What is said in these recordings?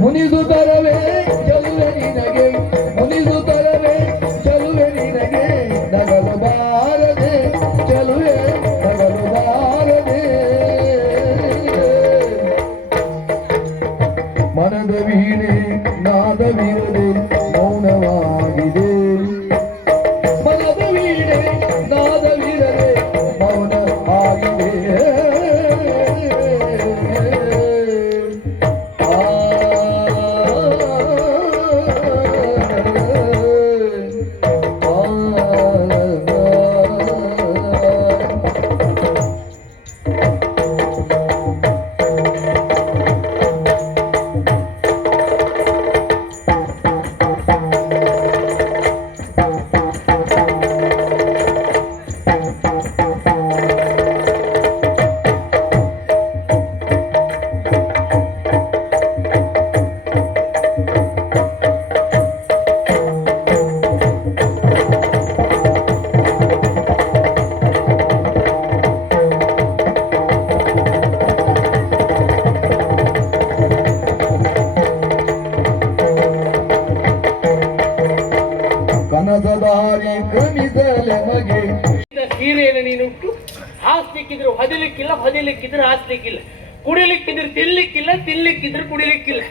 ಮುನಿಸುತ್ತರವೇ ಚಲುವೆ ನಿನಗೆ ಮುನಿಸುತ್ತರವೇ ಚಲುವೆ ನಿನಗೆ ನಗಲು ಬಾರದೆ ಚಲುವೆ ನಗಲು ಬಾರದೆ ಮನದ ವೀಣೆ ನಾದವಿರದೆ ಮೌನವಾಗಿದೆ ಮನದ ವೀಣೆ ನಾದವಿರದೆ ಮೌನ ಆಗಿದೆ ಕನಸದಾರಿ ಕ್ರಮಿಸಲೆ ಮಗೆ ಸೀರೆಯನ್ನು ನೀನುಂಟು ಹಾಸ್ಲಿಕ್ಕಿದ್ರು ಹೊದಿಲಿಕ್ಕಿಲ್ಲ ಹೊದಿಲಿಕ್ಕಿದ್ರೆ ಹಾಸ್ಲಿಕ್ಕಿಲ್ಲ ಕುಡಿಲಿಕ್ಕಿದ್ರೆ ತಿನ್ಲಿಕ್ಕಿಲ್ಲ ತಿನ್ಲಿಕ್ಕಿದ್ರೆ ಕುಡಿಲಿಕ್ಕಿಲ್ಲ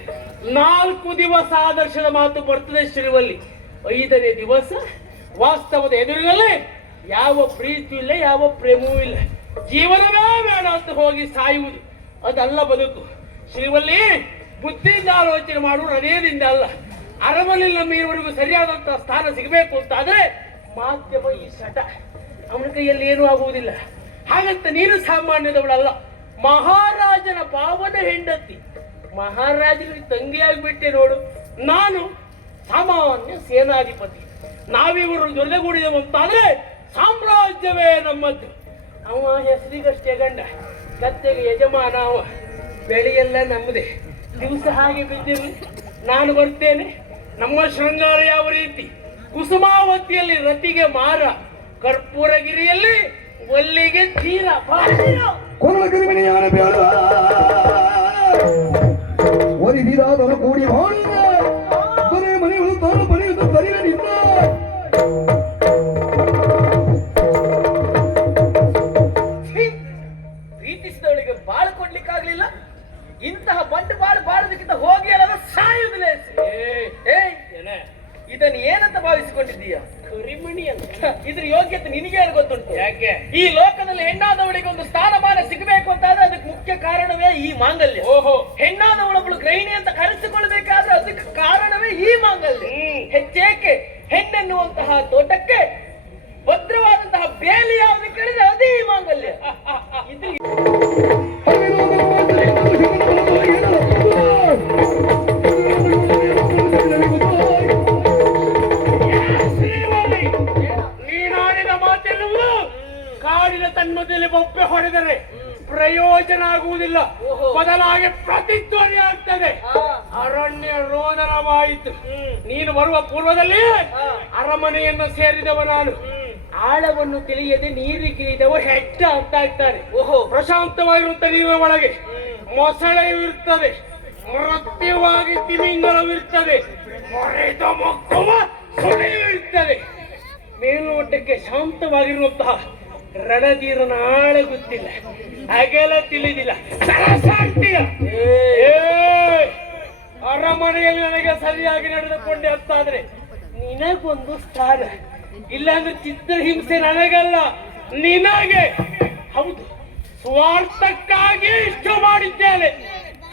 4 ದಿವಸ ಆದರ್ಶದ ಮಾತು ಬರ್ತದೆ ಶಿರುವಲ್ಲಿ 5ನೇ ದಿವಸ ವಾಸ್ತವದ ಎದುರಿನಲ್ಲಿ ಯಾವ ಪ್ರೀತಿ ಇಲ್ಲ ಯಾವ ಪ್ರೇಮವೂ ಇಲ್ಲ ಜೀವನವೇ ಬೇಡ ಅಂತ ಹೋಗಿ ಸಾಯುವುದು ಅದಲ್ಲ ಬದುಕು ಶಿರುವಲ್ಲಿ ಬುದ್ಧಿಯಿಂದ ಆಲೋಚನೆ ಮಾಡುವ ಹೃದಯದಿಂದ ಅಲ್ಲ ಅರಮನೆಯಲ್ಲಿ ನಮ್ಮ ಇರುವವರೆಗೂ ಸರಿಯಾದಂತಹ ಸ್ಥಾನ ಸಿಗಬೇಕು ಅಂತ ಆದ್ರೆ ಮಾಧ್ಯಮ ಈ ಶಟ ಅವನ ಕೈಯಲ್ಲಿ ಏನೂ ಆಗುವುದಿಲ್ಲ ಹಾಗಂತ ನೀನು ಸಾಮಾನ್ಯದವಳಲ್ಲ ಮಹಾರಾಜನ ಭಾವನ ಹೆಂಡತಿ ಮಹಾರಾಜನಿಗೆ ತಂಗಿಯಾಗಿಬಿಟ್ಟೆ ನೋಡು ನಾನು ಸಾಮಾನ್ಯ ಸೇನಾಧಿಪತಿ ನಾವಿವರು ಜೊತೆಗೂಡಿದೆವು ಅಂತಾದ್ರೆ ಸಾಮ್ರಾಜ್ಯವೇ ನಮ್ಮದ್ದು ಅವ ಹೆಸರಿಗಷ್ಟೇ ಗಂಡ ಗದ್ದೆಗೆ ಯಜಮಾನ ಅವ ಬೆಳೆಯೆಲ್ಲ ನಮ್ಮದೇ ದಿವಸ ಹಾಗೆ ಬಿದ್ದಿರಲಿ ನಾನು ಬರ್ತೇನೆ ನಮ್ಮ ಶೃಂಗಾರ ಯಾವ ರೀತಿ ಕುಸುಮಾವತಿಯಲ್ಲಿ ರತಿಗೆ ಮಾರ ಕರ್ಪೂರಗಿರಿಯಲ್ಲಿ ಒಲ್ಲಿಗೆ ತೀರ ಕೊರಳಗಿರಿಮನೆಯಾನ ಬೇಡ ಒರಿದಿರಾದನು ಕೂಡಿ ಬರೇ ಮನೆಗಳು ತಾನು ಬರೆಯುವುದು ಬರಿವನಿಲ್ಲ ಪ್ರೀತಿಸಿದವಳಿಗೆ ಬಾಳು ಕೊಡ್ಲಿಕ್ಕಾಗ್ಲಿಲ್ಲ ಇಂತಹ ಬಂಡವಾಳ ಬಾಳೋದಕ್ಕಿಂತ ಹೋಗಿ ಅಲ್ಲ ಸಾಯುವುದಿಲ್ಲ ಇದನ್ನು ಏನಂತ ಭಾವಿಸಿಕೊಂಡಿದ್ದೀಯ ಕರಿಮಣಿ ಅಂತ ಇದ್ರ ಯೋಗ್ಯತೆ ನಿನಗೆ ಏನು ಗೊತ್ತುಂಟು ಯಾಕೆ ಈ ಲೋಕದಲ್ಲಿ ಹೆಣ್ಣಾದವಳಿಗೆ ಒಂದು ಸ್ಥಾನಮಾನ ಸಿಗಬೇಕು ಅಂತಾದ್ರೆ ಅದಕ್ಕೆ ಮುಖ್ಯ ಕಾರಣವೇ ಈ ಮಾಂಗಲ್ಯ ಓಹೋ ಹೆಣ್ಣಾದವಳೊಬ್ಬಳು ಗೃಹಿಣಿ ಅಂತ ಕರೆಸಿಕೊಳ್ಳಬೇಕಾದ್ರೆ ಅದಕ್ಕೆ ಕಾರಣವೇ ಈ ಮಾಂಗಲ್ಯ ಹೆಚ್ಚೇಕೆ ಹೆಣ್ಣೆನ್ನುವಂತಹ ತೋಟಕ್ಕೆ ಭದ್ರವಾದಂತಹ ಬೇಲಿ ಯಾವುದು ಕೇಳಿದ್ರೆ ಅದೇ ಈ ಮಾಂಗಲ್ಯ ಕಾಡಿನ ತನ್ಮದಲ್ಲಿ ಬೊಬ್ಬೆ ಹೊಡೆದರೆ ಪ್ರಯೋಜನ ಆಗುವುದಿಲ್ಲ ಬದಲಾಗಿ ಪ್ರತಿಧ್ವನಿ ಆಗ್ತದೆ ಅರಣ್ಯ ರೋದನವಾಯಿತು ನೀನು ಬರುವ ಪೂರ್ವದಲ್ಲಿ ಅರಮನೆಯನ್ನು ಸೇರಿದವ ನಾನು ಆಳವನ್ನು ತಿಳಿಯದೆ ನೀರಿಗಿಳಿದವ ಹೆಡ್ಡ ಅಂತ ಇರ್ತಾರೆ ಓಹೋ ಪ್ರಶಾಂತವಾಗಿರುತ್ತ ನೀರಿನ ಒಳಗೆ ಮೊಸಳೆವಿರುತ್ತದೆ ಮೃತ್ಯವಾಗಿ ತಿಮಿಂಗಲವಿರುತ್ತದೆ ಮೊರೆದ ಮಕ್ಕಳ ಸುಳಿಯಿರುತ್ತದೆ ಮೇಲ್ನೋಟಕ್ಕೆ ಶಾಂತವಾಗಿರುವಂತಹ ರಣಧೀರನ ಆಳ ಗೊತ್ತಿಲ್ಲ ಅಗಲ ತಿಳಿದಿಲ್ಲ ಸರಸಾಡ್ತೀಯ ಅರಮನೆಯಲ್ಲಿ ನನಗೆ ಸರಿಯಾಗಿ ನಡೆದುಕೊಂಡೆ ಅಂತಾದ್ರೆ ನಿನಗೊಂದು ಸ್ಥಾನ ಇಲ್ಲಾಂದ್ರೆ ಚಿತ್ರಹಿಂಸೆ ನನಗಲ್ಲ ನಿನಗೆ ಹೌದು ಸ್ವಾರ್ಥಕ್ಕಾಗಿ ಇಷ್ಟು ಮಾಡಿದ್ದೇನೆ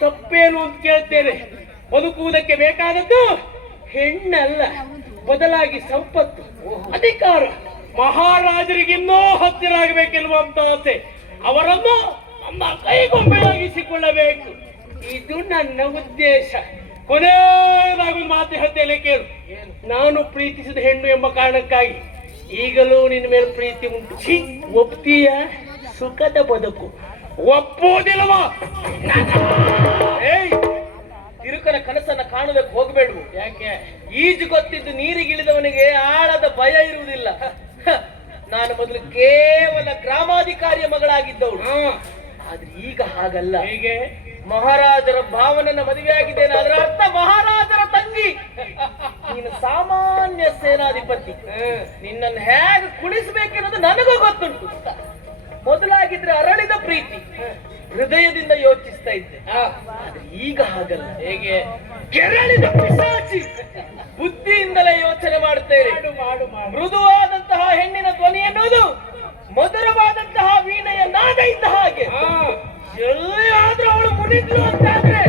ತಪ್ಪೇನು ಅಂತ ಕೇಳ್ತೇನೆ ಬದುಕುವುದಕ್ಕೆ ಬೇಕಾದದ್ದು ಹೆಣ್ಣಲ್ಲ ಬದಲಾಗಿ ಸಂಪತ್ತು ಅಧಿಕಾರ ಮಹಾರಾಜರಿಗಿನ್ನೂ ಹತ್ತಿರ ಆಗಬೇಕೆನ್ನುವಂತ ಆಸೆ ಅವರನ್ನು ನಮ್ಮ ಕೈಗೊಂಬೆಯಾಗಿಸಿಕೊಳ್ಳಬೇಕು ಇದು ನನ್ನ ಉದ್ದೇಶ ಕೊನೆಯದಾಗಿ ಮಾತು ಹೇಳ್ತೇನೆ ಕೇಳು ನಾನು ಪ್ರೀತಿಸಿದ ಹೆಣ್ಣು ಎಂಬ ಕಾರಣಕ್ಕಾಗಿ ಈಗಲೂ ನಿನ್ನ ಮೇಲೆ ಪ್ರೀತಿ ಉಂಟು ಒಪ್ತೀಯ ಸುಖದ ಬದುಕು ಒಪ್ಪುವುದಿಲ್ಲವಾ ತಿರುಕನ ಕನಸನ್ನ ಕಾಣೋದಕ್ಕೆ ಹೋಗಬೇಡವು ಯಾಕೆ ಈಜು ಗೊತ್ತಿದ್ದು ನೀರಿಗಿಳಿದವನಿಗೆ ಆಳದ ಭಯ ಇರುವುದಿಲ್ಲ ನಾನು ಮೊದಲು ಕೇವಲ ಗ್ರಾಮಾಧಿಕಾರಿಯ ಮಗಳಾಗಿದ್ದವಳು. ಆದ್ರೆ ಈಗ ಹಾಗಲ್ಲ. ಹೇಗೆ? ಮಹಾರಾಜರ ಭಾವನನ್ನ ಮದುವೆ ಆಗಿದ್ದೇನೆ, ಅದರ ಅರ್ಥ ಮಹಾರಾಜರ ತಂಗಿ. ನೀನು ಸಾಮಾನ್ಯ ಸೇನಾಧಿಪತಿ. ನಿನ್ನನ್ನು ಹೇಗೆ ಕುಣಿಸಬೇಕೆನ್ನೋದು ನನಗೂ ಗೊತ್ತುಂಟು. ಮೊದಲಾಗಿದ್ರೆ ಅರಳಿದ ಪ್ರೀತಿ, ಹೃದಯದಿಂದ ಯೋಚಿಸ್ತಾ ಇದ್ದೆ. ಆದ್ರೆ ಈಗ ಹಾಗಲ್ಲ. ಹೇಗೆ? ಕೆರಳಿದ ಪಿಶಾಚಿ, ಬುದ್ಧಿಯಿಂದಲೇ ಯೋಚನೆ ಮಾಡುತ್ತೇನೆ. ಮೃದುವಾದಂತಹ ಹೆಣ್ಣಿನ ಧ್ವನಿ ಎನ್ನುವುದು ಮಧುರವಾದಂತಹ ವೀಣೆಯ ನಾದ ಇದ್ದ ಹಾಗೆ. ಎಲ್ಲಿಯಾದ್ರೂ ಅವಳು ಮುನಿದ್ಲು ಅಂತಾದ್ರೆ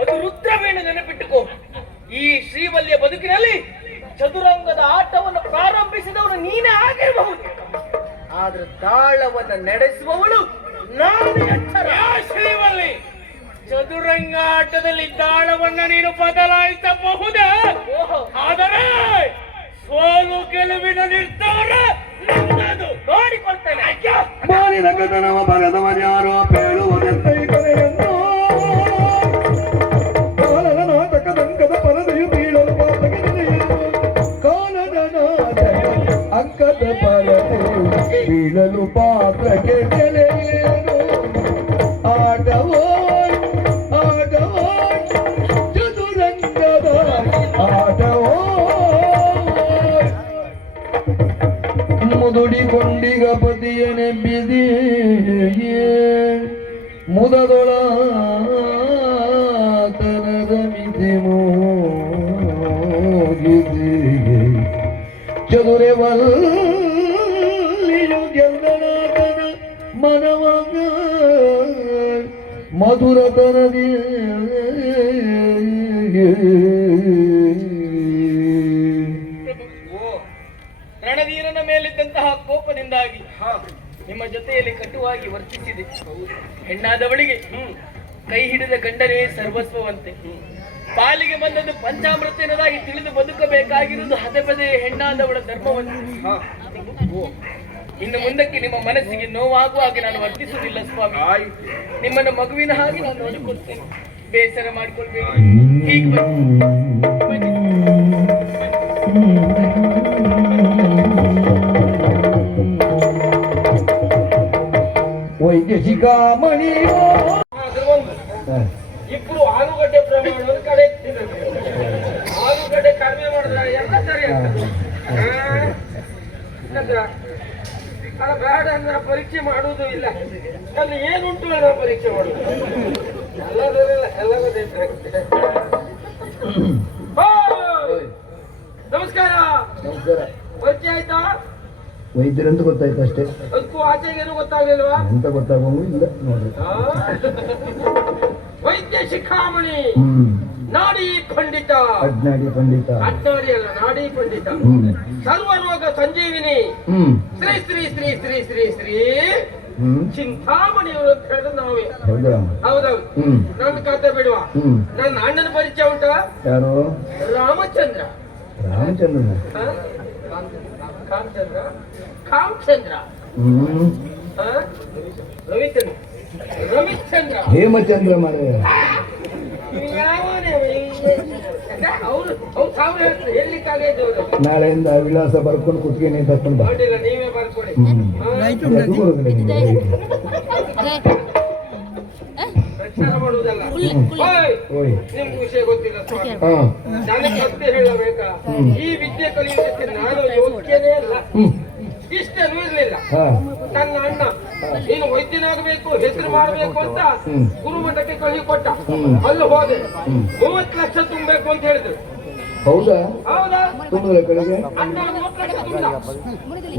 ಅದು ರುದ್ರವೀಣೆ. ನೆನಪಿಟ್ಟುಕೋ, ಈ ಶ್ರೀವಲ್ಯ ಬದುಕಿನಲ್ಲಿ ಚದುರಂಗದ ಆಟವನ್ನು ಪ್ರಾರಂಭಿಸಿದವನು ನೀನೇ ಆಗಿರಬಹುದು, ಆದ್ರೆ ತಾಳವನ್ನು ನಡೆಸುವವಳು ನಾನು. ಎಚ್ಚರ ಶ್ರೀವಲ್ಲಿ, ಚದುರಂಗ ಆಟದಲ್ಲಿ ತಾಳವನ್ನ ನೀನು ಬದಲಾಯಿಸಬಹುದೇ, ಆದರೆ ಸೋಲು ಗೆಲುವಿನ ನಿರ್ಧಾರ ನನ್ನದು. ನೋಡಿಕೊಳ್ತೇನೆ. ಬಾಲಿನ ಕದನವ ಬರೆದವನ್ಯಾರೋ ಪೇಳುವುದೆಂತೈ ಕೊನೆಯನ್ನು ಕಾಲದ ನಾಟಕ ದಂಕದ ಪರದೆಯು ಬೀಳಲು ಕಾಲದ ನಾಟಕ ಅಂಕದ ಪರದೆಯು ಬೀಳಲು ಪಾತ್ರಕ್ಕೆ ಬೆಲೆಯೇನು. ಆಟವೋ ಆಟವೋ ಚದುರಂಗದ ಆಟವೋ. ಮುದುಡಿಕೊಂಡಿಗ ಪತಿಯ ನೆಬ್ಬಿದೆಯೇ ಮುದದೊಳತನದ ಮಿತಿ ಮೋಗಿದೆ. ಚದುರೆವಲ್ಲಿಯು ಗೆಲ್ಲನಾಗನ ಮನವಾಗ ಮಧುರತನದಿ ರಣವೀರನ ಮೇಲಿದ್ದಂತಹ ಕೋಪದಿಂದಾಗಿ ನಿಮ್ಮ ಜೊತೆಯಲ್ಲಿ ಕಟುವಾಗಿ ವರ್ತಿಸಿದೆ. ಹೆಣ್ಣಾದವಳಿಗೆ ಕೈ ಹಿಡಿದ ಗಂಡನೇ ಸರ್ವಸ್ವವಂತೆ. ಪಾಲಿಗೆ ಬಂದದ್ದು ಪಂಚಾಮೃತ ಎನ್ನದಾಗಿ ತಿಳಿದು ಬದುಕಬೇಕಾಗಿರುವುದು ಹದೆಬದೆ ಹೆಣ್ಣಾದವಳ ಧರ್ಮವಂತೆ. ಇನ್ನು ಮುಂದಕ್ಕೆ ನಿಮ್ಮ ಮನಸ್ಸಿಗೆ ನೋವಾಗುವಾಗ ನಾನು ವರ್ತಿಸುವುದಿಲ್ಲ ಸ್ವಾಮಿ. ನಿಮ್ಮನ್ನು ಮಗುವಿನ ಹಾಗೆ ನಾನು ನೋಡಿಕೊಳ್ತೇನೆ, ಬೇಸರ ಮಾಡಿಕೊಳ್ಬೇಡಿ. ಹೀಗೆ ಬನ್ನಿ. ವೈದೇಶಿಕ ಮಣಿಯೋ ಇಬ್ರು ಆಲೂಗಡ್ಡೆ ಪ್ರಮಾಣ ಕಡೆ ಆಲೂಗಡ್ಡೆ ಕಡಿಮೆ ಮಾಡಿದ್ರೆ ಎಲ್ಲ ಸರಿ ಆಗ್ತದೆ. ಬೇಡ ಅಂದ್ರೆ ಪರೀಕ್ಷೆ ಮಾಡುವುದು ಇಲ್ಲ, ಅಲ್ಲಿ ಏನುಂಟು ಅನ್ನೋ ಪರೀಕ್ಷೆ ಮಾಡುದು. ನಮಸ್ಕಾರ. ನಮಸ್ಕಾರ. ಪರಿಚಯ ಆಯ್ತಾ? ವೈದ್ಯರಂತ ಗೊತ್ತಾಯ್ತು ಅಷ್ಟೇ. ಅದಕ್ಕೂ ಆಚೆಗೇನು ಗೊತ್ತಾಗ್ಲಿಲ್ವಾ? ಎಂತ ಗೊತ್ತಾಗಂಗೂ ಇಲ್ಲ ನೋಡ್ರಿ. ವೈದ್ಯ ಶಿಖಾಮಣಿ, ನಾಡಿ ಪಂಡಿತ. ಅಡ್ನಾಡಿ ಪಂಡಿತ. ಅಡ್ನಾಡಿ ಅಲ್ಲ, ನಾಡಿ ಪಂಡಿತ. ಸರ್ವರೋಗ ಸಂಜೀವಿನಿ. ಶ್ರೀ ಶ್ರೀ ಶ್ರೀ ಶ್ರೀ ಶ್ರೀ ಶ್ರೀ ಚಿಂತಾಮಣಿಯವರು ಅಂತ ಹೇಳಿದ್ರೆ ನಾವೇ. ಹೌದೌದು. ನನ್ನ ಕತೆ ಬಿಡುವ. ನನ್ನ ಅಣ್ಣನ ಪರಿಚಯ ಉಂಟಾ? ಯಾರು? ರಾಮಚಂದ್ರ. ರಾಮಚಂದ್ರ. ಕಾಮಚಂದ್ರ. ಕಾಮಚಂದ್ರ. ರವಿಚಂದ್ರ. ರವಿಚಂದ್ರ. ಹೇಮಚಂದ್ರ ಮಾರೇ. ನಾಳೆಯಿಂದ ವಿಳಾಸ ಬರ್ಕೊಂಡು ಕುತ್ತೀನಿ ತಪ್ಪಂತ. ನೀವೇ ಬರ್ಕೊಡಿ. ರಕ್ಷಣೆ ಮಾಡುವುದಲ್ಲ. ನಿಮ್ಗೆ ವಿಷಯ ಗೊತ್ತಿಲ್ಲ ಸ್ವಾಮಿ, ನನಗೆ ಮತ್ತೆ ಹೇಳಬೇಕಾ? ಈ ವಿದ್ಯೆ ಕಲಿಯುವುದಕ್ಕೆ ನಾನು ಯೋಗ್ಯನೇ ಅಲ್ಲ, ಇಷ್ಟನೂ ಇರ್ಲಿಲ್ಲ. ನನ್ನ ಅಣ್ಣ ನೀನು ವೈದ್ಯನಾಗಬೇಕು, ಹೆಸರು ಮಾಡಬೇಕು ಅಂತ ಗುರುಮಠಕ್ಕೆ ಕಳಿಕೊಟ್ಟ. ಅಲ್ಲಿ ಹೋದೆ, 30 ಲಕ್ಷ ತುಂಬಬೇಕು ಅಂತ ಹೇಳಿದ್ರು. ಹೌದಾ? ಹೌದಾ? ತುಂಬಿದ ಕಡೆಗೆ ಅಣ್ಣ 30 ಲಕ್ಷ ತುಂಬಿದ.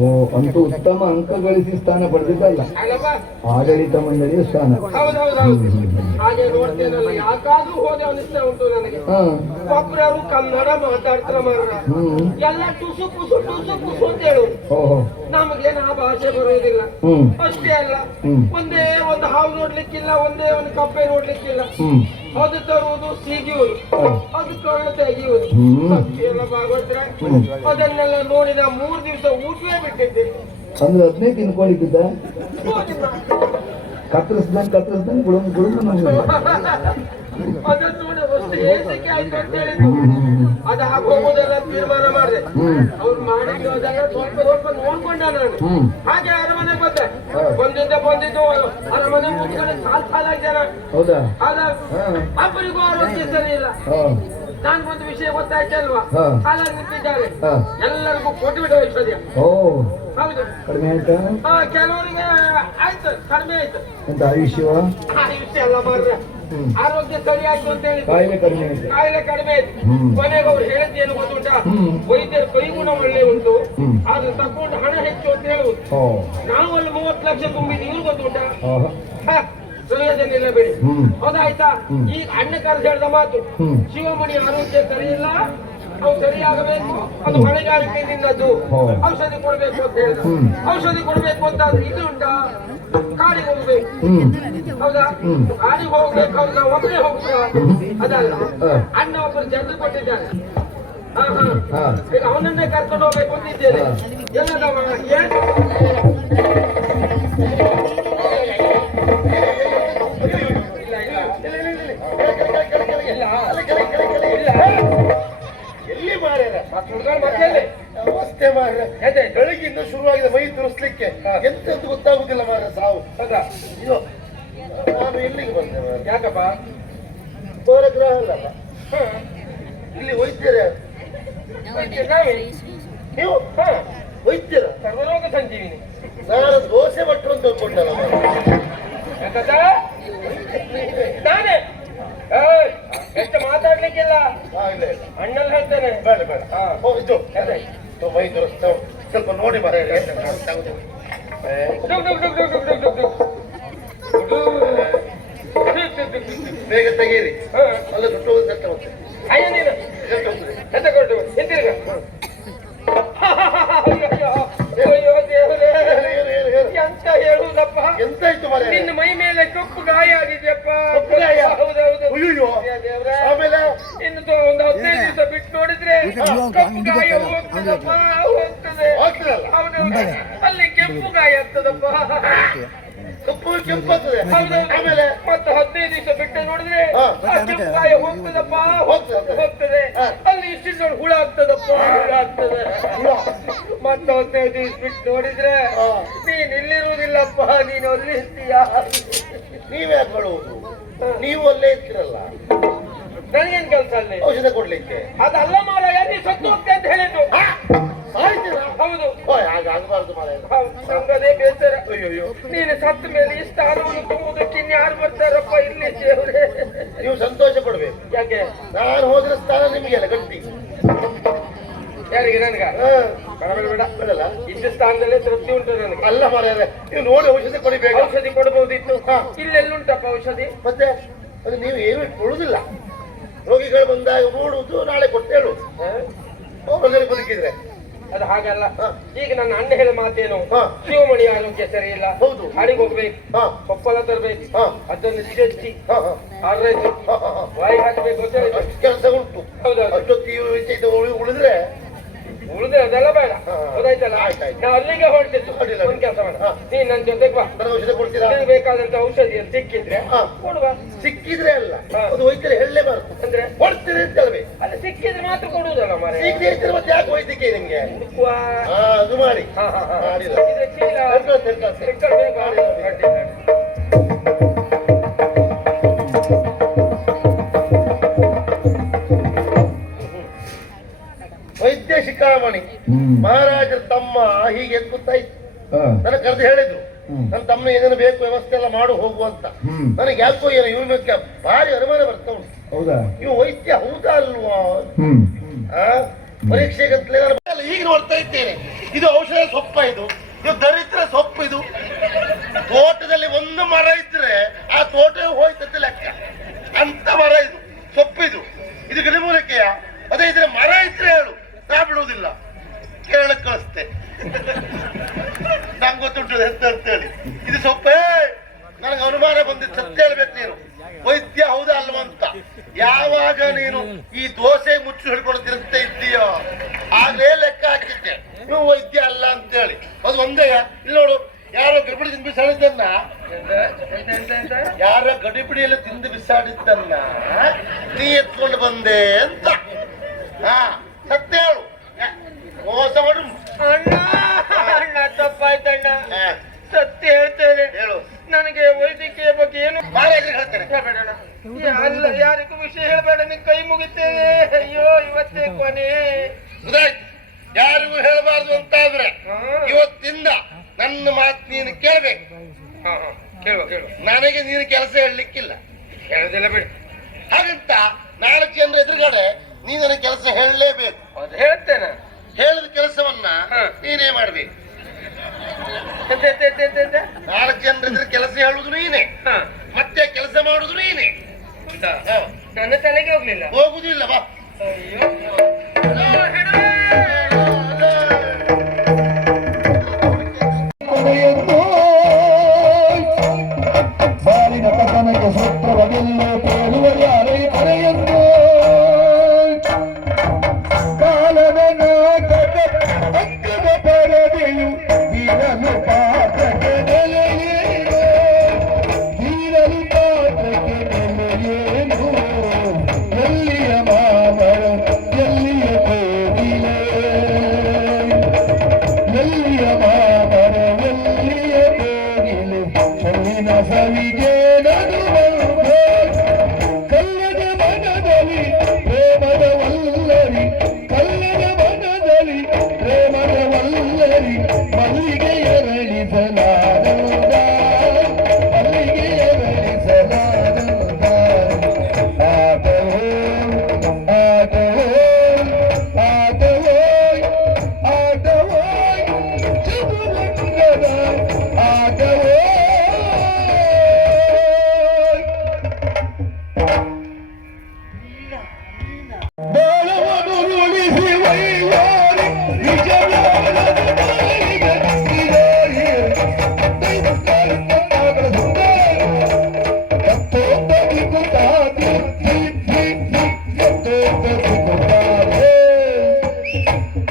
ಓ, ಅಂತೂ ಉತ್ತಮ ಅಂಕ ಗಳಿಸಿ ಸ್ಥಾನ ಪಡೆದಿದ್ದಲ್ಲ, ಆಡಳಿತ ಮಂಡಳಿಯ ಸ್ಥಾನ. ಹೌದೌದೌದು. ಹಾಗೆ ನೋಡ್ತೇನಲ್ಲ, ಯಾಕಾದ್ರೂ ಹೋದೆ ಅನಿಸ್ತಾ ಉಂಟು ನನಗೆ. ಒಬ್ಬರು ಕನ್ನಡ ಮಾತಾಡ್ತಾರ ಮಾರ್ರ, ಎಲ್ಲ ಟುಸು ಪುಸು ಟುಸು ಪುಸು ಅಂತ ಹೇಳು. ನಮಗೇನು ಆ ಭಾಷೆ ಬರೋದಿಲ್ಲ. ಅಷ್ಟೇ ಅಲ್ಲ, ಒಂದೇ ಒಂದು ಹಾವು ನೋಡ್ಲಿಕ್ಕಿಲ್ಲ, ಒಂದೇ ಒಂದು ಕಪ್ಪೆ ನೋಡ್ಲಿಕ್ಕಿಲ್ಲ. ಅದು ತರುವುದು, ಸಿಗಿಯುವುದು, ಅದು ಕಳ್ಳು ತೆಗೆಯುವುದು ಎಲ್ಲ ಭಾಗವತ್ರ. ಅದನ್ನೆಲ್ಲ ನೋಡಿ ನಾ 3 ದಿವಸ ಊಟವೇ ಬಿಟ್ಟಿದ್ದೆ. ಅಂದ್ರೆ 15 ತಿನ್ಕೊಂಡಿದ್ದ ಕತ್ತರಿಸ್ದಂಗೆ ಗುಳುಮ್ ಗುಳುಮ್. ಅದನ್ನು ನೋಡಿ ಒಂದು ಹೇಸಿಕೆ ಆಯ್ತು ಅಂತ ಹೇಳಿದ್ರು. ಅದು ಹಾಗೆ ಹೋಗುದೆಲ್ಲ ತೀರ್ಮಾನ ಮಾಡಿದೆ. ಅವ್ರು ಮಾಡಿದ್ರು ಅದೆಲ್ಲ ಸ್ವಲ್ಪ ಸ್ವಲ್ಪ ನೋಡ್ಕೊಂಡ ನಾನು. ಹಾಗೆ ಅರಮನೆಗೆ ಬಂದಿದ್ದು ಅರಮನೆ ಮುಂದ್ಗಡೆ ಸಾಲಾಗಿ ಜನ. ಹೌದಾ? ಒಬ್ಬರಿಗೂ ಆರೋಗ್ಯ ಸರಿ ಇಲ್ಲ. ನನ್ಗೊಂದು ವಿಷಯ ಗೊತ್ತಾಯ್ತಲ್ವಾ? ಸಾಲಾಗಿ ನಿಂತಿದ್ದಾರೆ. ಎಲ್ಲರಿಗೂ ಕೊಟ್ಟುಬಿಟ್ಟು ಔಷಧಿಯ. ಹೌದು, ಕಡಿಮೆ ಆಯ್ತಾ? ಕೆಲವರಿಗೆ ಆಯ್ತು, ಕಡಿಮೆ ಆಯ್ತು. ಎಂತ ಆಯುಷ್ಯ ಎಲ್ಲ ಮಾಡ್ರೆ ಆರೋಗ್ಯ ಸರಿ ಆಯ್ತು ಅಂತ ಹೇಳಿ ಕಾಯಿಲೆ ಕಡಿಮೆ ಆಯ್ತು. ಕಾಯಿಲೆ ಕಡಿಮೆ ಆಯ್ತು. ಕೊನೆಗೆ ಅವ್ರು ಹೇಳಿದ್ದು ಏನು ಗೊತ್ತುಂಟ? ವೈದ್ಯರ ಕೈಗುಣ ಒಳ್ಳೆ ಉಂಟು, ಆದ್ರೆ ತಕೊಂಡು ಹಣ ಹೆಚ್ಚು ಅಂತ ಹೇಳುವುದು. ನಾವಲ್ಲಿ 30 ಲಕ್ಷ ತುಂಬಿದ್ದು ಇವ್ರು ಗೊತ್ತುಂಟ? ಪ್ರಯೋಜನ ಇಲ್ಲ ಬಿಡಿ. ಹೌದಾಯ್ತಾ? ಈಗ ಅಣ್ಣ ಕರೆದು ಹೇಳಿದ ಮಾತು, ಶಿವಮಣಿ ಆರೋಗ್ಯ ಸರಿ ಇಲ್ಲ, ಅವು ಸರಿಯಾಗಬೇಕು, ಅದು ಹೊಣೆಗಾರಿಕೆ ನಿನ್ನದು, ಔಷಧಿ ಕೊಡ್ಬೇಕು ಅಂತ ಹೇಳಿದ. ಔಷಧಿ ಕೊಡ್ಬೇಕು ಅಂತ ಆದ್ರೆ ಇದು ಉಂಟಾ? ಕಾಡಿಗೆ ಹೋಗ್ಬೇಕು. ಹೌದಾ? ಕಾಡಿಗೆ ಹೋಗ್ಬೇಕು ಅವ್ರು ನಾವು ಒಬ್ಬರೇ ಹೋಗ್ತೀವ? ಅದಲ್ಲ, ಅಣ್ಣ ಒಬ್ಬರು ಜನರು ಕೊಟ್ಟಿದ್ದಾರೆ. ಈಗ ಅವನನ್ನೇ ಕರ್ಕೊಂಡು ಹೋಗ್ಬೇಕು ಅಂತಿದ್ದೇನೆ. ಎಲ್ಲದವ ಎಲ್ಲಿ ಮಾರ್ಯಾರ ಮತ್ತೆ ಬೆಳಗಿಂದ ಶುರುವಾಗಿದೆ ಮೈ ತುರಿಸ್ಲಿಕ್ಕೆ. ಎಂತೆಂತ ಗೊತ್ತಾಗುದಿಲ್ಲ ಮಾರ ಸಾವು. ಇದು ನಾನು ಎಲ್ಲಿಗೆ ಬಂದೆ ಮಾರ? ಯಾಕಪ್ಪ? ಪೌರಗ್ರಹ ಅಲ್ಲಲ್ಲ, ಇಲ್ಲಿ ವೈದ್ಯರ ನೀವು ವೈದ್ಯರ ಸರ್ವರೋಗ ಸಂಜೀವಿನಿ. ನಾನು ದೋಸೆ ಭಟ್ರು ಅಂತ ತಿಳ್ಕೊಂಡಲ್ಲ ನಾನೇ ಎಷ್ಟು ಮಾತಾಡ್ಲಿಕ್ಕಿಲ್ಲ. ಅಣ್ಣಲ್ಲಿ ಹೇಳ್ತೇನೆ. ಬೇಡ ಬೇಡ, ಇದು ಮೈ ತುರಿಸ್ತಾ ಸ್ವಲ್ಪ ನೋಡಿ ಮಾರ. ಬೇಗ ತೆಗೀರಿ, ಅಲ್ಲ ಸುಟ್ಟು ಹೋಗುತ್ತೆ. ಅಯ್ಯ ನೀನು ಎಂತ ಕೊಟ್ಟು ಹಿಂತಿರುಗ. ಅಯ್ಯೋ ದೇವರೇ, ಎಂತ ಹೇಳುವುದಪ್ಪ? ಎಂತಾಯ್ತು ಮಾರ? ನಿನ್ನ ಮೈ ಮೇಲೆ ಕಪ್ಪು ಗಾಯ ಆಗಿದೆಯಪ್ಪ. ಹೌದೌದು. ದೇವ್ರೆ, ಆಮೇಲೆ ಇನ್ನು ಒಂದು 15 ದಿವಸ ಬಿಟ್ಟು ನೋಡಿದ್ರೆ ಕಪ್ಪು ಗಾಯ ಹೋಗ್ತದಪ್ಪ, ಹೋಗ್ತದೆ. ಹೌದೌದು, ಅಲ್ಲಿ ಕೆಂಪು ಗಾಯ ಆಗ್ತದಪ್ಪ. ಕಪ್ಪು ಕೆಂಪಾಗ್ತದೆ. ಆಮೇಲೆ ಮತ್ತೆ 15 ದಿವಸ ಬಿಟ್ಟು ನೋಡಿದ್ರೆ ಕೆಂಪು ಗಾಯ ಹೋಗ್ತದಪ್ಪ, ಹೋಗ್ತದೆ. ಅಲ್ಲಿ ಇಷ್ಟು ನೋಡಿ ಹುಳ ಆಗ್ತದಪ್ಪ, ಹುಳ ಆಗ್ತದೆ. ಮತ್ತೆ 15 ದಿವಸ ಬಿಟ್ಟು ನೋಡಿದ್ರೆ ನೀನ್ ಇಲ್ಲಿರುವುದಿಲ್ಲಪ್ಪ, ನೀನು ಅಲ್ಲಿ ಇರ್ತೀಯ. ನೀವೇ ಹಾಕೊಳ್ಳುವುದು, ನೀವು ಅಲ್ಲೇ ಇರ್ತೀರಲ್ಲ. ನನಗೇನ್ ಕೆಲಸ ಅಲ್ಲಿ ಔಷಧ ಕೊಡ್ಲಿಕ್ಕೆ? ಅದಲ್ಲ ಮಾರಾಯ, ನೀ ಸತ್ತು ಹೋಗ್ತೆ ಅಂತ ಹೇಳಿದ್ದು. ಹೌದು, ಆಗಬಾರ್ದು ಮಾರಾಯ. ಸಂಗದೇ ಬೇಸರ. ನೀನು ಸತ್ತ ಮೇಲೆ ಈ ಸ್ಥಾನವನ್ನು ತುಂಬುವುದಕ್ಕೆ ಇನ್ಯಾರು ಬರ್ತಾರಪ್ಪ ಇಲ್ಲಿ? ದೇವ್ರೆ, ನೀವು ಸಂತೋಷ ಪಡ್ಬೇಕು. ಯಾಕೆ? ನಾನು ಹೋದ್ರೆ ಸ್ಥಾನ ನಿಮ್ಗೆ ಅಲ್ಲ ಗಟ್ಟಿ. ಯಾರಿಗೆ? ನನಗ? ಬೇಡ ಬಿಡಲ್ಲ. ಇದ್ದ ಸ್ಥಾನದಲ್ಲೇ ತೃಪ್ತಿ ಉಂಟು ನನಗೆ. ಅಲ್ಲ ಮಾರಾಯ, ನೀವು ನೋಡಿ ಔಷಧಿ ಕೊಡಿಬೇಕು. ಔಷಧಿ ಕೊಡಬಹುದಿತ್ತು. ಇಲ್ಲೆಲ್ಲುಂಟಪ್ಪ ಔಷಧಿ? ಮತ್ತೆ ಅದು ನೀವು ಏನು ಕೊಡುದಿಲ್ಲ. ರೋಗಿಗಳು ಬಂದಾಗ ನೋಡುವುದು, ನಾಳೆ ಕೊಟ್ಟು ಹೇಳುವುದು. ಅವರಲ್ಲಿ ಬದುಕಿದ್ರೆ ಅದು ಹಾಗಲ್ಲ. ಈಗ ನನ್ನ ಅಣ್ಣ ಹೇಳ ಮಾತೇನು? ಶಿವಮಣಿ ಆರೋಗ್ಯ ಸರಿ ಇಲ್ಲ, ಹೌದು, ಹಾಡಿಗೆ ಹೋಗ್ಬೇಕು, ಕೊಪ್ಪಳ ತರಬೇಕು, ಅದನ್ನು ಸಿಗಚ್ಚಿ ಆರೈತು ವಾಯಿ ಹಾಕಬೇಕು ಅಂತ ಹೇಳಿದ್ರು. ಕೆಲಸ ಉಂಟು. ಹೌದೌದು. ಅಷ್ಟೊತ್ತಿ ಉಳಿದ್ರೆ ಉಳಿದ್ರೆ ಅದೆಲ್ಲ ಬೇಡ. ಗೊತ್ತಾಯ್ತಲ್ಲ? ನಾವು ಅಲ್ಲಿಗೆ ಹೊರಟಿದ್ದು. ಒಂದ್ ಕೆಲಸ ಮಾಡ, ನೀನ್ ನನ್ನ ಜೊತೆಗೆ ಬಾ. ಔಷಧ ಕೊಡ್ತೀರಾ? ಬೇಕಾದಂತ ಔಷಧಿ ಸಿಕ್ಕಿದ್ರೆ ಕೊಡುವ. ಸಿಕ್ಕಿದ್ರೆ ಅಲ್ಲ, ಅದು ವೈದ್ಯರು ಹೇಳಲೇಬಾರ್ದು. ಅಂದ್ರೆ ಕೊಡ್ತೀರಿ ಅಂತ ಹೇಳ್ಬೇಕು. ಅಲ್ಲ, ಸಿಕ್ಕಿದ್ರೆ ಮಾತ್ರ ಕೊಡುವುದಲ್ಲ ಮಾರೆ. ಮತ್ತೆ ಯಾಕೆ ವೈದ್ಯಕೀಯ ನಿಮ್ಗೆ? ಅದು ಮಾಡಿ ಮಾಡಿಲ್ಲ. ವೈದ್ಯ ಶಿಖಾಮಣಿ ಮಹಾರಾಜರ ತಮ್ಮ ಹೀಗೆ ಎತ್ಕುತ್ತಾ ಇತ್ತು. ನನಗೆ ಕರೆದು ಹೇಳಿದ್ರು, ನನ್ನ ತಮ್ಮ ಏನೇನು ಬೇಕು ವ್ಯವಸ್ಥೆ ಎಲ್ಲ ಮಾಡು ಹೋಗು ಅಂತ. ನನಗೆ ಯಾಕೋ ಏನೋ ಇವ್ರ ಭಾರಿ ಅನುಮಾನ ಬರ್ತಾ ಉಂಟು. ಇವು ವೈದ್ಯ ಹೌದಾ ಅಲ್ವಾ? ಪರೀಕ್ಷೆಗಂತಲೇ ನಾನು ಈಗ ನೋಡ್ತಾ ಇದ್ದೇನೆ. ಇದು ಔಷಧ ಸೊಪ್ಪ, ಇದು ದರಿದ್ರ ಸೊಪ್ಪು. ಇದು ತೋಟದಲ್ಲಿ ಒಂದು ಮರ ಇದ್ರೆ ಆ ತೋಟವೇ ಹೋಯ್ತಂತೆ ಲೆಕ್ಕ. ಅಂತ ಮರ ಇದು, ಸೊಪ್ಪಿದು. ಇದು ಗಿಡಮೂಲಿಕೆಯ? ಅದೇ ಇದ್ರೆ ಮರ ಇದ್ರೆ ಹೇಳು, ನಾ ಬಿಡುವುದಿಲ್ಲ. ಕೇರಳಕ್ಕೆ ಕಳಿಸ್ತೆ. ನಂಗೆ ಗೊತ್ತುಂಟು ಎಂತ ಅಂತೇಳಿ. ಇದು ಸೊಪ್ಪೇ. ನನಗೆ ಅನುಮಾನ ಬಂದಿದ್ದು, ಸತ್ಯ ಹೇಳ್ಬೇಕು. ನೀನು ವೈದ್ಯ ಹೌದಾ ಅಲ್ವಾ ಅಂತ ಯಾವಾಗ ನೀನು ಈ ದೋಸೆ ಮುಚ್ಚು ಹಿಡ್ಕೊಳ್ತಿರಂತ ಇದ್ದೀಯೋ ಆಗ್ಲೇ ಲೆಕ್ಕ ಹಾಕಿದ್ದೆ ನೀವು ವೈದ್ಯ ಅಲ್ಲ ಅಂತೇಳಿ. ಅದು ಒಂದೇ. ಇಲ್ಲಿ ನೋಡು, ಯಾರೋ ಯಾರ ಗಡಿಬಿಡಿಯಲ್ಲಿ ತಿಂದು ಬಿಸಾಡಿದ್ದನ್ನ ನೀ ಎತ್ಕೊಂಡು ಬಂದೆ ಅಂತ. ಹಾ ಸತ್ಯ ಹೇಳು, ಮೋಸ ಮಾಡು. ಅಣ್ಣ ತಪ್ಪಾಯ್ತಣ್ಣ, ಹಾ, ಸತ್ಯ ಹೇಳ್ತೇನೆ. ಹೇಳು. ನನಗೆ ವೈದ್ಯಕೀಯ ಬಗ್ಗೆ ಏನು ಬಾಳ ಹೇಳ್ತೇನೆ. ಹೇಳ್ಬೇಡಣ್ಣ. ಅಲ್ಲ, ಯಾರಿಗೂ ವಿಷಯ ಹೇಳ್ಬೇಡ, ನಿನ್ ಕೈ ಮುಗಿತೇನೆ. ಅಯ್ಯೋ, ಇವತ್ತೇ ಕೊನೆ. ಗೊತ್ತಾಯ್ತು, ಯಾರಿಗೂ ಹೇಳಬಾರ್ದು ಅಂತ ಆದ್ರೆ ಇವತ್ತಿಂದ ನನ್ನ ಮಾತು ನೀನು ಕೇಳ್ಬೇಕು. ಕೇಳುವ ನನಗೆ ನೀನು ಕೆಲಸ ಹೇಳಲಿಕ್ಕಿಲ್ಲ, ಹೇಳುದಿಲ್ಲ ಬಿಡಿ. ಹಾಗಂತ 4 ಜನರ ಎದುರುಗಡೆ ನೀ ನನಗೆ ಕೆಲಸ ಹೇಳಲೇಬೇಕು. ಅದು ಹೇಳ್ತೇನೆ. ಹೇಳಿದ ಕೆಲಸವನ್ನ ನೀನೇ ಮಾಡ್ಬೇಕು. 4 ಜನರ ಎದುರು ಕೆಲಸ ಹೇಳುದು ನೀನೆ, ಮತ್ತೆ ಕೆಲಸ ಮಾಡುದು ನೀನೆ. ನನ್ನ ತಲೆಗೆ ಹೋಗ್ಲಿಲ್ಲ. ಹೋಗುದಿಲ್ಲ, ಬಾ. ಅಯ್ಯೋ, ಬಾಲಿನ ಕಥನಕ್ಕೆ ಸೂತ್ರವದೆಲ್ಲೋ ಕೇಳುವ ಯಾರೇ ಕರೆಯಂದು ಕಾಲದ ನಾಟಕ ಅಂಕದ ಪರದೆಯು ಬೀರಲು ಪಾತ್ರಕ್ಕೆ ನೆಲೆಯೇನು, ಬೀರಲು ಪಾತ್ರಕ್ಕೆ ನೆಲೆಯೇನು, ಎಲ್ಲಿಯ ಮಾಮರ ಎಲ್ಲಿಯ ಕೋಗಿಲೆ, ಎಲ್ಲಿಯ ಮಾಮರ ಎಲ್ಲಿಯ ಕೋಗಿಲೆ, ಚೆನ್ನಿನ ಸವಿಗೆ ನಡುವೆ ಕಲ್ಲದ ಮನದಲ್ಲಿ ಪ್ರೇಮದ ವಲ್ಲರಿ, ಕಲ್ಲದ ಮನದಲ್ಲಿ ಪ್ರೇಮದ ವಲ್ಲರಿ, ಮಲ್ಲಿಗೆ ಎರಳಿಸಲಾನಂದ, ಮಲ್ಲಿಗೆ ಎರಳಿಸಲಾನಂದ. ಆಟವೋ ಆಟವೋ ಆಟವೋ ಆಟವೋ ಚದುರಂಗದ ಆಟವೋ. ಬಾಳವನ್ನು ಉಳಿಸಿ ವೈವಾರಿ ನಿಜವಾದ ಬಾಳಿಗೆ ಇದಾಗಿ ದೈವಕಾರಕವಾಗದ ಕತ್ತೋಟ ದಿಕ್ಕುತ್ತಾದಿ, ಕತ್ತೋಟ ದಿಕ್ಕುತ್ತಾದೆ,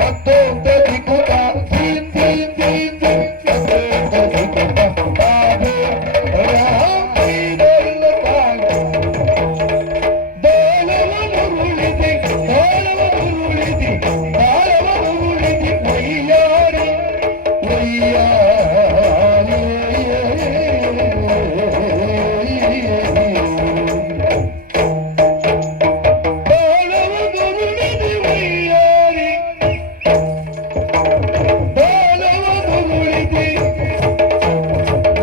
ಕತ್ತೋಟ ದಿಕ್ಕುತ್ತಾದಿ, ಕತ್ತೋಟ ದಿಕ್ಕುತ್ತಾದೆ, ರಾಮೈದಲ್ಲ ತಾಯಿ ಬಾಳವನುರುಳಿದಿ, ಬಾಳವನುರುಳಿದಿ, ಬಾಳವನುರುಳಿದಿ, ವೈಯಾರಿ ವೈಯಾರಿ ಬಾಳವನುರುಳಿದಿ ವೈಯಾರಿ, ಬಾಳವನುರುಳಿದಿ,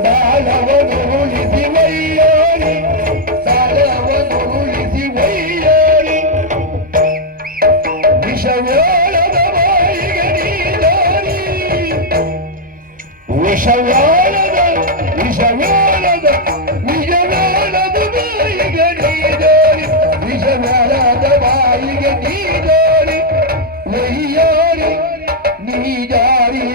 ಬಾಳವನುರುಳಿದಿ ವೈಯಾರಿ, ಬಾಳವನುರುಳಿದಿ ವೈಯಾರಿ, ವಿಷವ್ಯಾಳದ ಬಾಯಿಗೆ ನೀದಾರಿ, ವಿಷವ್ಯಾಳದ ವಿಷವ್ಯಾಳದ ವಿಷವ್ಯಾಳದ ಬಾಯಿಗೆ ನೀದಾರಿ, ವಿಷವ್ಯಾಳದ ಬಾಯಿಗೆ ನೀದಾರಿ, ವೈಯಾರಿ ನೀಜಾರಿ.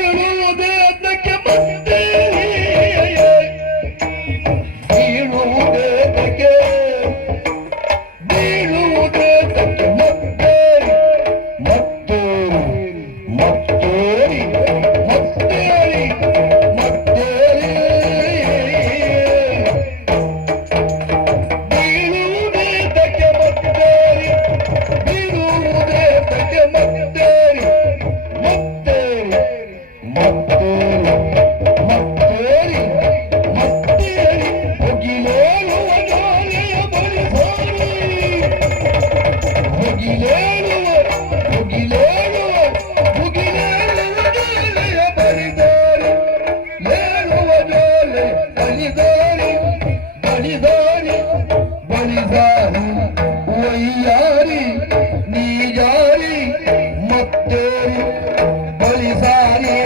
ಬೀಳುವುದೇತಕ್ಕೆ ಬಂದೇರಿ, ಬೀಳುವುದೇತಕ್ಕೆ, ಬೀಳುವುದೇತಕ್ಕೆ ಮತ್ತೇರಿ, ಮತ್ತೇರಿ, ಮತ್ತೇರಿ, ಮತ್ತೇರಿ, ಮತ್ತೇರಿ, ಬೀಳುವುದೇತಕ್ಕೆ ಮತ್ತೇರಿ, ಬೀಳುವುದೇತಕ್ಕೆ ಮತ್ತೇರಿ, ಮತ್ತೇರಿ, ಮತ್ತೇರಿ, ಮತ್ತೇರಿ, ಮತ್ತೇರಿ, ಮುಗಿಲೇಳುವ ಜೋಲೆಯ ಬಳಿಸಾರಿ, ಮುಗಿಲೇಳುವ, ಮುಗಿಲೇಳುವ, ಮುಗಿಲೇಳುವ ಜೋಲೆಯ ಬಳಿದಾರಿ, ಲೇಳುವ ಜೋಲೆ ಬಳಿದಾರಿ, ಬಳಿದಾರಿ, ಬಳಿದಾರಿ, ವೈಯಾರಿ ನೀಜಾರಿ, ಮತ್ತೇರಿ ಬಳಿಸಾರಿ.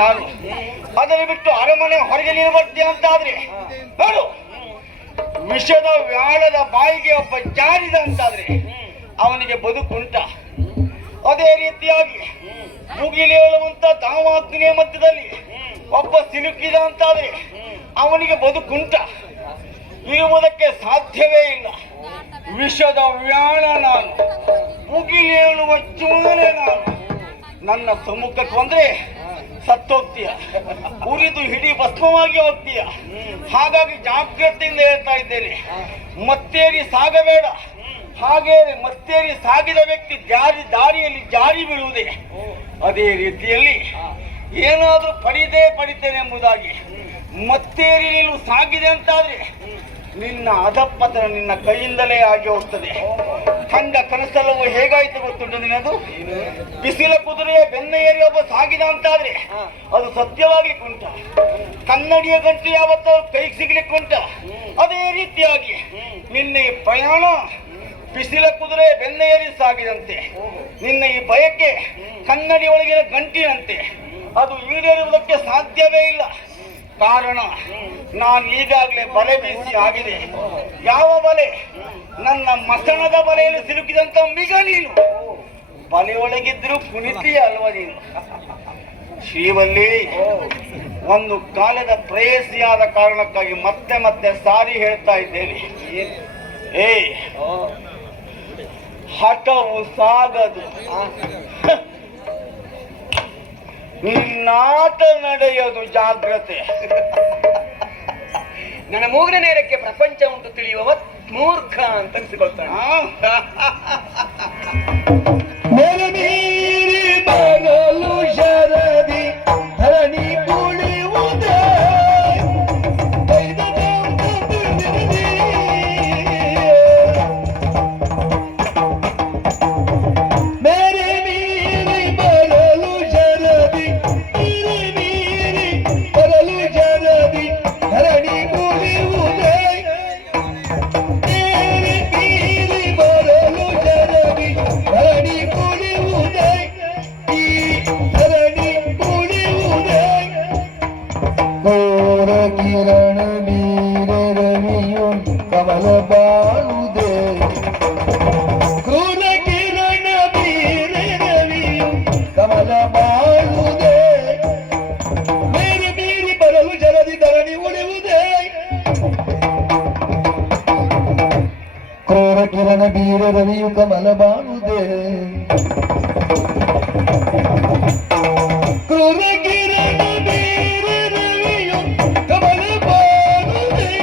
ನಾನು. ಅದನ್ನು ಬಿಟ್ಟು ಅರಮನೆ ಹೊರಗೆ ನೀನು ಬರ್ತೀಯ ಅಂತಾದ್ರೆ ನೋಡು, ವಿಷದ ವ್ಯಾಳದ ಬಾಯಿಗೆ ಒಬ್ಬ ಜಾರಿದ ಅಂತಾದ್ರೆ ಅವನಿಗೆ ಬದುಕುಂಟ. ಅದೇ ರೀತಿಯಾಗಿ ಮುಗಿಲೇಳುವಂತ ದಾವಾಗ್ನಿಯ ಮಧ್ಯದಲ್ಲಿ ಒಬ್ಬ ಸಿಲುಕಿದ ಅಂತಾದ್ರೆ ಅವನಿಗೆ ಬದುಕುಂಟ. ಇರುವುದಕ್ಕೆ ಸಾಧ್ಯವೇ ಇಲ್ಲ. ವಿಷದ ವ್ಯಾಳ ನಾನು, ಮುಗಿಲೇಳುವ ಚೂಳೆ ನಾನು. ನನ್ನ ಸಮ್ಮುಖಕ್ಕೆ ಬಂದ್ರೆ ಸತ್ತೋಗ್ತೀಯ, ಉರಿದು ಹಿಡಿ ಭಸ್ಮವಾಗಿ ಹೋಗ್ತೀಯ. ಹಾಗಾಗಿ ಜಾಗ್ರತೆಯಿಂದ ಹೇಳ್ತಾ ಇದ್ದೇನೆ, ಮತ್ತೇರಿ ಸಾಗಬೇಡ. ಹಾಗೆ ಮತ್ತೇರಿ ಸಾಗಿದ ವ್ಯಕ್ತಿ ದಾರಿಯಲ್ಲಿ ಜಾರಿ ಬೀಳುವುದೇ. ಅದೇ ರೀತಿಯಲ್ಲಿ ಏನಾದ್ರೂ ಪಡಿತೇನೆ ಎಂಬುದಾಗಿ ಮತ್ತೇರಿ ನೀನು ಸಾಗಿದೆ ಅಂತಾದ್ರೆ ನಿನ್ನ ಅಧಪತನ ನಿನ್ನ ಕೈಯಿಂದಲೇ ಆಗಿ ಹೋಗ್ತದೆ. ಕಂಡ ಕನಸೆಲ್ಲವೂ ಹೇಗಾಯ್ತು ಗೊತ್ತುಂಟು ನಿನ್ನದು? ಬಿಸಿಲ ಕುದುರೆಯ ಬೆನ್ನ ಏರಿ ಒಬ್ಬ ಸಾಗಿದ ಅಂತಾದ್ರೆ ಅದು ಸತ್ಯವಾಗಿ ಕುಂಟ. ಕನ್ನಡಿಯ ಗಂಟು ಯಾವತ್ತೂ ಕೈಗೆ ಸಿಗ್ಲಿಕ್ಕೆ ಉಂಟ. ಅದೇ ರೀತಿಯಾಗಿ ನಿನ್ನ ಈ ಪ್ರಯಾಣ ಬಿಸಿಲ ಕುದುರೆ ಬೆನ್ನ ಏರಿ ಸಾಗಿದಂತೆ. ನಿನ್ನ ಈ ಬಯಕೆ ಕನ್ನಡಿ ಒಳಗಿನ ಗಂಟಿನಂತೆ. ಅದು ಈಡೇರುವುದಕ್ಕೆ ಸಾಧ್ಯವೇ ಇಲ್ಲ. ಕಾರಣ ನಾನು ಈಗಾಗಲೇ ಬಲೆ ಬೀಸಿ ಆಗಿದೆ. ಯಾವ ಬಲೆ? ನನ್ನ ಮಸಣದ ಬಲೆಯಲ್ಲಿ ಸಿಲುಕಿದಂತ ಮಿಗ ನೀನು. ಬಲೆಯೊಳಗಿದ್ರು ಕುಣಿತೀಯ ಅಲ್ವ ನೀನು? ಶ್ರೀವಲ್ಲಿ, ಒಂದು ಕಾಲದ ಪ್ರೇಯಸಿಯಾದ ಕಾರಣಕ್ಕಾಗಿ ಮತ್ತೆ ಮತ್ತೆ ಸಾರಿ ಹೇಳ್ತಾ ಇದ್ದೇನೆ. ಹಠವು ಸಾಗದು, ನಿನ್ನಾಟ ನಡೆಯೋದು ಜಾಗ್ರತೆ. ನನ್ನ ಮೂಗಿನ ನೇರಕ್ಕೆ ಪ್ರಪಂಚ ಉಂಟು ತಿಳಿಯುವ ಮೂರ್ಖ ಅಂತ ಅನಿಸಿಕೊಳ್ತಾನೆ. ಬರಲು ಶರದಿ ಧರಣಿ ಕುಳಿಯುವುದೇ ಕಿರಣ ಬೀರ ರವಿಯು ಕಮಲ ಬಾಳುವುದೇ. ಕ್ರೂರ ಕಿರಣ ಬೀರ ರವಿಯು ಕಮಲ ಬಾಳುವುದೇ. ಮೇರೆ ಮೀರಿ ಬರಲು ಜಲದಿ ಧರಣಿ ಉಳಿಯುವುದೇ. ಕ್ರೂರ ಕಿರಣ ಬೀರ ರವಿಯು ಕಮಲ ಬಾಳುವುದೇ. ಕ್ರೂರ ಕಿರಣ ಬೀರ ರವಿಯು ಕಮಲ ಬಾಳುವುದೇ.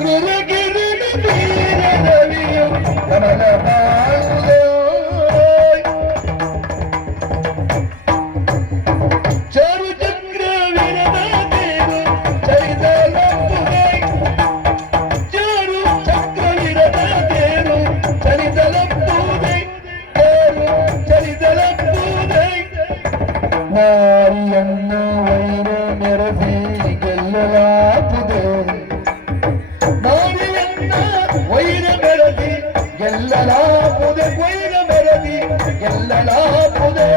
ಕ್ರೂರ ಕಿರಣ ಬೀರ ರವಿಯು ಕಮಲ ಬಾಳುವುದೇ. ಚಾರು ಚಕ್ರ ವಿರದ ದೇವರು ಚರಿತಲಪ್ಪುದೇ. ಚಾರು ಚಕ್ರ ವಿರದ ದೇವರು ಚರಿತಲಪ್ಪುದೇ. ದೇವರು ಚರಿತಲಪ್ಪುದೇ. ನಾರಿಯನ್ನ ವೈರ ಮೆರಸಿ ಗೆಲ್ಲಲಾಪುದೇ. ನಾರಿಯನ್ನ ವೈರ ಮೆರಸಿ ಗೆಲ್ಲಲಾಪುದೇ. ವೈರ ಮೆರಸಿ ಗೆಲ್ಲಲಾಪುದೇ.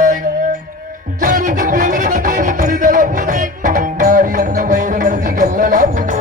ನಾರಿಯನ್ನ ವೈರ ಮೆರಸಿ ಗೆಲ್ಲಲಾಪುದೇ.